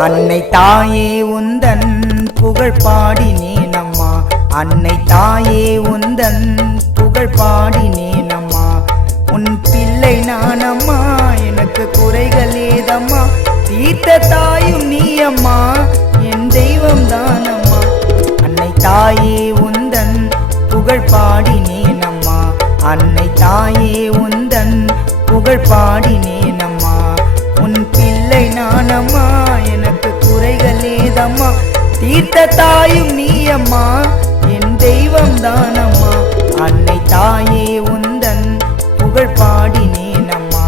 அன்னை தாயே உந்தன் புகழ் பாடினேனம்மா. அன்னை தாயே உந்தன் புகழ் பாடினேனம்மா. உன் பிள்ளை நானம்மா, எனக்கு குறைகள் ஏதம்மா. தீர்த்த தாயும் நீ அம்மா, என் தெய்வம் தானம்மா. அன்னை தாயே உந்தன் புகழ் பாடினேனம்மா. அன்னை தாயே உந்தன் புகழ் பாடினேனம்மா. உன் பிள்ளை நானம்மா, எனக்கு குறைகள் ஏதம்மா. தீர்த்த தாயும் நீ அம்மா, என் தெய்வம் தானம்மா. அன்னை தாயே உந்தன் புகழ் பாடினேனம்மா.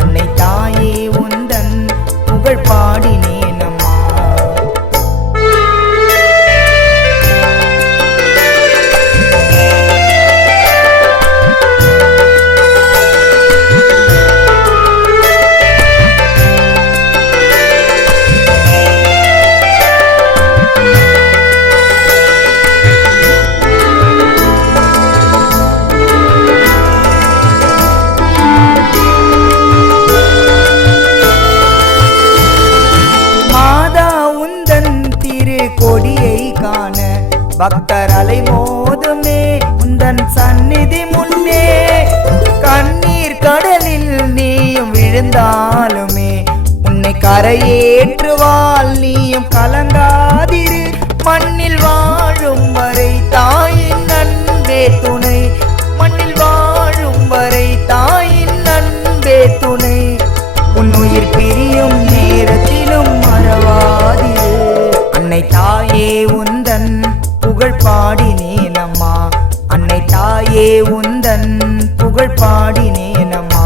அன்னை தாயே உந்தன் புகழ் பாடினேனம்மா. கொடியை காண பக்தர் அலை மோதுமே உந்தன் சந்நிதி முன்னே. கண்ணீர் கடலில் நீயும் விழுந்தாலுமே உன்னை கரையேற்றுவாள் நீயும் கலங்காதிரு. மண்ணில் வாழும் வரை தாயின் அன்பே துணை. மண்ணில் வாழும் வரை தாயின் அன்பே துணை. உன் உயிர் பிரியும் நேரத்திலும் மறவாதிரு. அன்னை தாயே உந்தன் புகழ் பாடினேனம்மா. அன்னை தாயே உந்தன் புகழ் பாடினேனம்மா.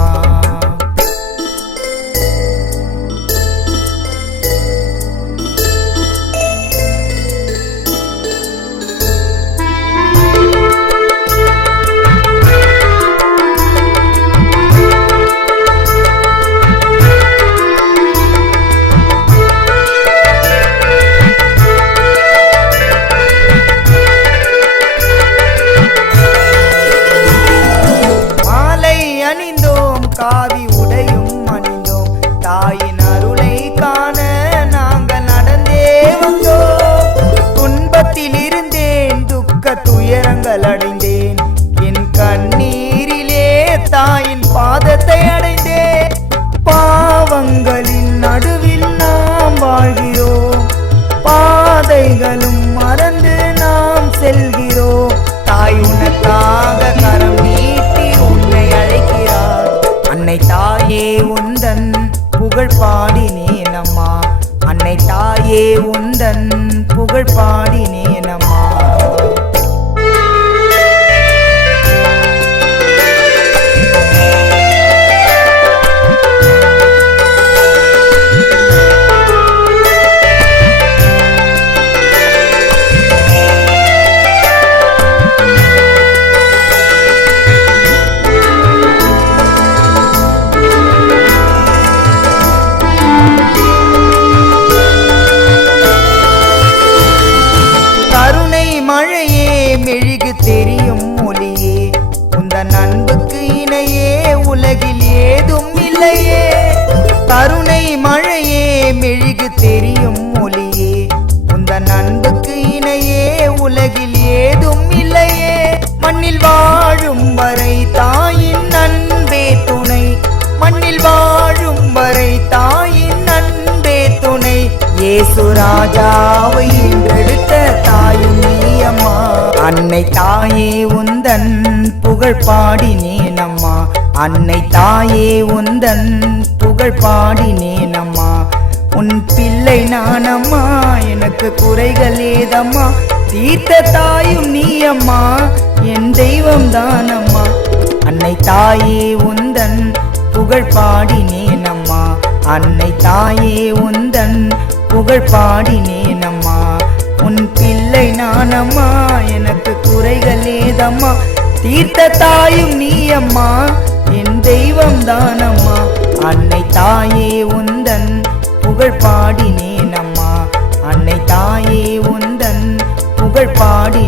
காவி உடையும் அணிந்தோம், தாயின் அருளை காண நாங்கள் நடந்தே வந்தோம். துன்பத்தில் இருந்தேன், துக்க துயரங்கள் அடைந்தேன். என் கண்ணீரிலே தாயின் பாதத்தை அடைந்தேன். பாவங்களின் நடுவில் நாம் வாழ்கிறோம், பாதைகளும் மறந்து நாம் செல்கிறோம். தாய் உனக்காக கரம் நீட்டி உன்னை அழைக்கிறார். அன்னை தாயே உந்தன் புகழ் பாடினேனம்மா. அன்னை தாயே உந்தன் புகழ் பாடினேனம்மா. மெழுகு தெரியும் மொழியே, உந்தன் அன்புக்கு இணையே உலகில் ஏதும் இல்லையே. கருணை மழையே மெழுகு தெரியும் மொழியே, உந்தன் அன்புக்கு இணையே உலகில் ஏதும் இல்லையே. மண்ணில் வாழும் வரை தாயின் அன்பே துணை. மண்ணில் வாழும் வரை தாயின் அன்பே துணை. இயேசு ராஜாவை ஈன்றெடுத்த தாயும் நீ அம்மா. அன்னை தாயே உந்தன் புகழ் பாடினேனம்மா. அன்னை தாயே உந்தன் புகழ் பாடினேனம்மா. உன் பிள்ளை நானம்மா, எனக்கு குறைகள் ஏதம்மா. தீர்த்த தாயும் நீ அம்மா, என் தெய்வம் தானம்மா. அன்னை தாயே உந்தன் புகழ் பாடினேனம்மா. அன்னை தாயே உந்தன் புகழ் பாடினேனம்மா. உன் பிள்ளை நானம்மா, எனக்கு குறைகள் ஏதம்மா. தீர்த்த தாயும் நீ அம்மா, என் தெய்வம் தானம்மா. அன்னை தாயே உந்தன் புகழ் பாடினேனம்மா. அன்னை தாயே உந்தன் புகழ் பாடி